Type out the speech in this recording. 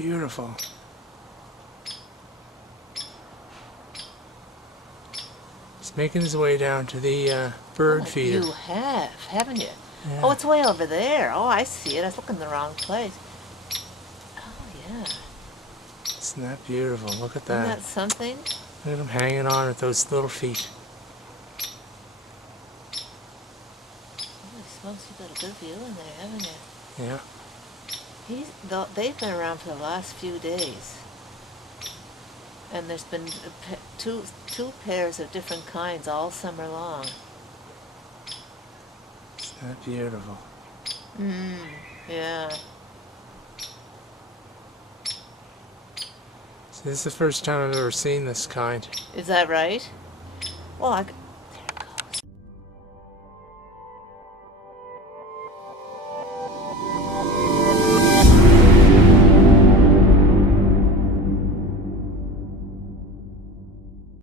Beautiful. He's making his way down to the bird feeder. You have, haven't you? Yeah. Oh, it's way over there. Oh, I see it. I was looking in the wrong place. Oh, yeah. Isn't that beautiful? Look at that. Isn't that something? Look at him hanging on with those little feet. Holy smokes, you've got a good view in there, haven't you? Yeah. They've been around for the last few days. And there's been two pairs of different kinds all summer long. Isn't that beautiful? Yeah. So this is the first time I've ever seen this kind. Is that right? Well,